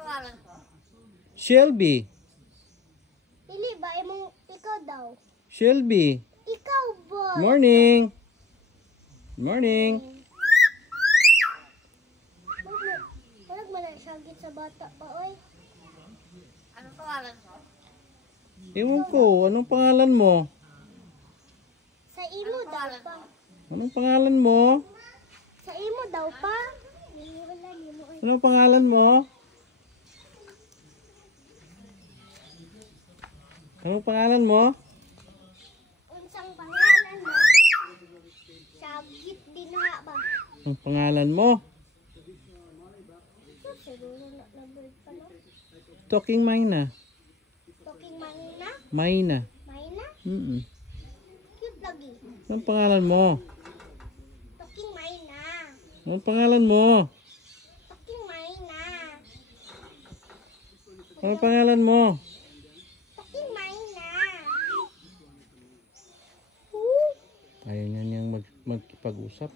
pangalan ko? Shelby. Dili ba? Imong ikaw daw. Shelby. Ikaw ba? Morning. Morning. Walag man ang sagit sa bata pa, oy. Anong pangalan ko? Ewan ko, anong pangalan mo? Sa imo daw pa. Anong pangalan mo? Sa imo daw pa. Wala nimo ay. Anong pangalan mo? Anong pangalan mo? Unsang pangalan mo? Sagit din nga ba? Ang pangalan mo? So, siguro na nabalik pa no? Talking Mayna. Talking Manina? Mayna. Mayna? Cute lagi. Anong pangalan mo? Talking Mayna. Anong pangalan mo? Talking Mayna. Anong pangalan mo? Talking Mayna. Ayaw niya niyang magkipag-usap.